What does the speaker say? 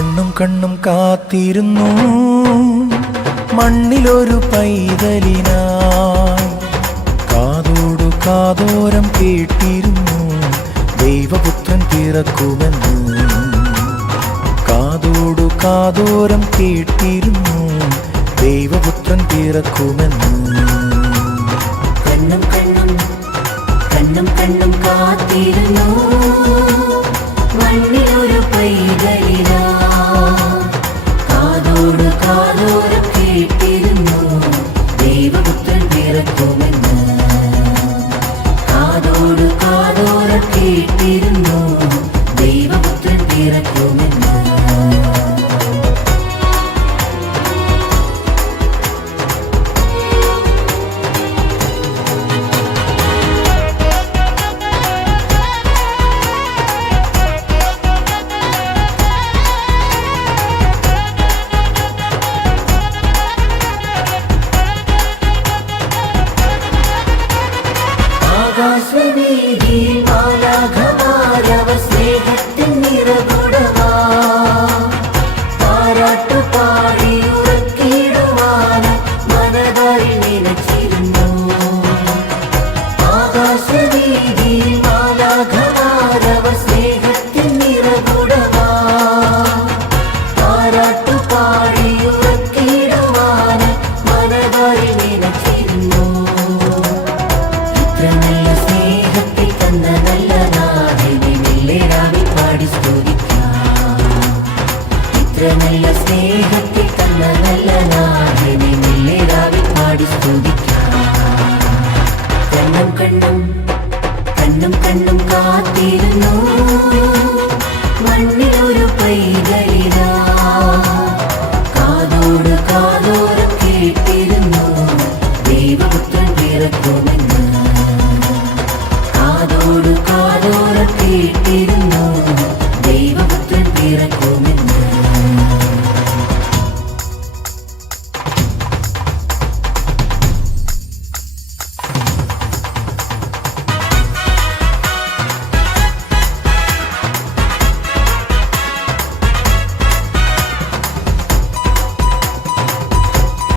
കണ്ണും കണ്ണും കാത്തിരുന്നു മണ്ണിലൊരു പൈതലിനായി. കാതോടു കാതോരം കേട്ടിരുന്നു ദൈവപുത്രൻ പിറക്കുമെന്ന്. കാതോടു കാതോരം കേട്ടിരുന്നു ദൈവപുത്രൻ പിറക്കുമെന്ന്. കണ്ണും കണ്ണും കണ്ണും കണ്ണും കാത്തിരുന്നു മണ്ണിലൊരു പൈതലിനാ. കാതോട് കാതോരം കേട്ടിരുന്നു ദൈവപുത്രൻ പിറക്കുമെന്ന്. കാതോട് കാതോരം കേട്ടിരുന്നു ദൈവപുത്രൻ പിറക്കുമെന്ന്. ആകാശവീതിയിൽ മാലാഖമാരവർ സ്നേഹത്തിൻ നിറകുടമാ. പാരാട്ടുപാടി ഉറക്കിടുവാനായി മനതാരിൽ നിലച്ചിരുന്നു. ആകാശവീതിയിൽ മാലാഖമാരവർ സ്നേഹത്തിൻ നിറകുടമാ. പാരാട്ടുപാടി ഉറക്കിടുവാനായി മനതാരിൽ നിലച്ചിരുന്നു. സ്നേഹത്തെ തന്ന നല്ല നാഥനെ മെല്ലെരാവിൽ പാടി സ്തുതിക്കാം. ഇത്ര നല്ല സ്നേഹത്തെ തന്ന നല്ല നാഥനെ മെല്ലെരാവിൽ പാടി സ്തുതിക്കാം. കണ്ണും കണ്ണും കണ്ണും കണ്ണും കാത്തിരുന്നു